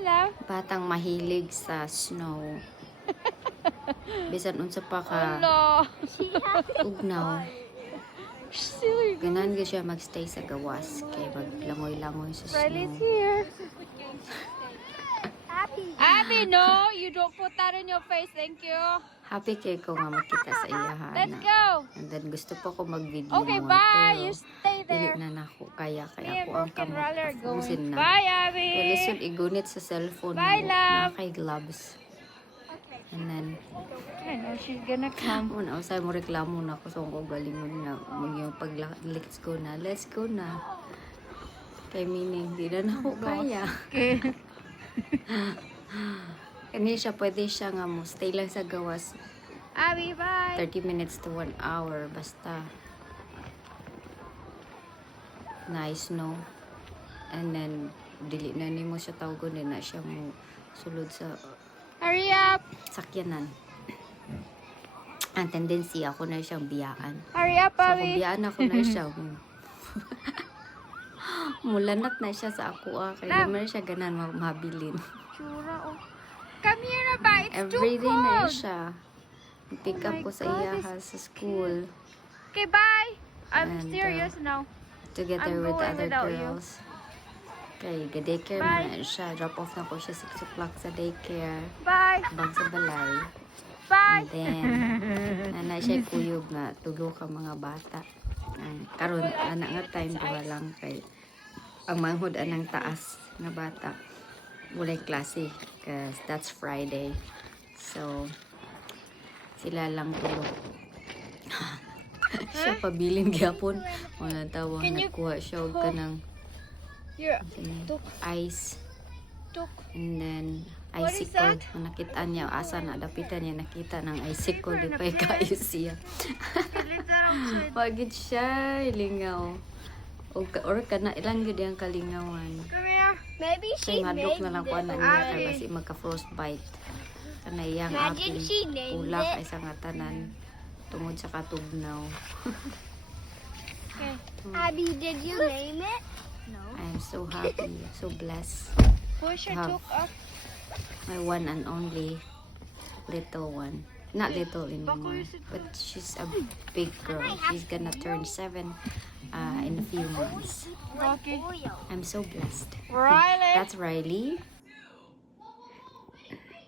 Bye, love. Batang mahilig sa snow. Bisan unsa pa ka Hello. ugnaw. Silly. Ganan gyud siya magstay sa gawas kay maglangoy-langoy sa Riley's snow. here. Abby, no, you don't put that in your face. Thank you. Happy kay ko nga makita sa iyahan. Let's go. And then gusto pa ko mag-video Okay, more, bye. pero You stay dili there. na nako kaya Me ako and ang broken Riley are tapusin going. na. Bye, Kaya Abby. listen, igunit sa cellphone Bye, mo love. na kay gloves. And then, I know she's gonna come. muna usay mo reklamo na ako so ko galingon na yung pag let's go na. Kay meaning, di na ako kaya. Okay. Kani siya, pwede siya nga mo, stay lang sa gawas. Abby, bye. 30 minutes to 1 hour, basta. Nice, no? And then, dili na ni mo siya tawgon din na siya mo sulod sa Hurry up. sakyanan. Ang tendency, ako na siyang biyaan. Hurry up, So, kung Abby. biyaan ako na siya, mulanat na siya sa ako, kaya naman siya ganan mabilin. Chura, oh. Come here na ba? It's too Every day na cold. siya. Pick up my ko sa God, iyaha sa school. Okay, bye. I'm And, serious now. Together I'm with going other without you. girls. Okay, daycare Bye. na siya. Drop off na ko siya 6 o'clock sa daycare. Bye. Bang sa balay. Bye. And then, na siya kuyog na tulo ka mga bata. Karon anak nga time duha lang kay ang manghod anang taas nga bata. Walay klase cause that's Friday. So, sila lang tulo. Siya pabilin gyapon. Wala tawag Can you nagkuha siya og kanang Here. Tuk. Ice. Tuk. And then, What is icicle. that? Kung nakita niya, asa na, dapitan niya, nakita ng icicle. Di Paper pa na kayo siya. Leave that outside. Pagid siya, ilingaw. Or kana, ilang yun yung kalingawan. Come here. Maybe Kay madok na lang kuha na niya, kay Abby. basi magka-frostbite. Kana iyang Imagine aping she named pula it. kay sa nga tanan. Tungod sa katugnaw. Okay. Abby, did you name it? No. I'm so happy, so blessed. Push your Have- took up. My one and only little one. Not little anymore, Bako yung but she's a big girl. She's gonna turn 7 in a few months. Rocky. I'm so blessed. Riley. That's Riley.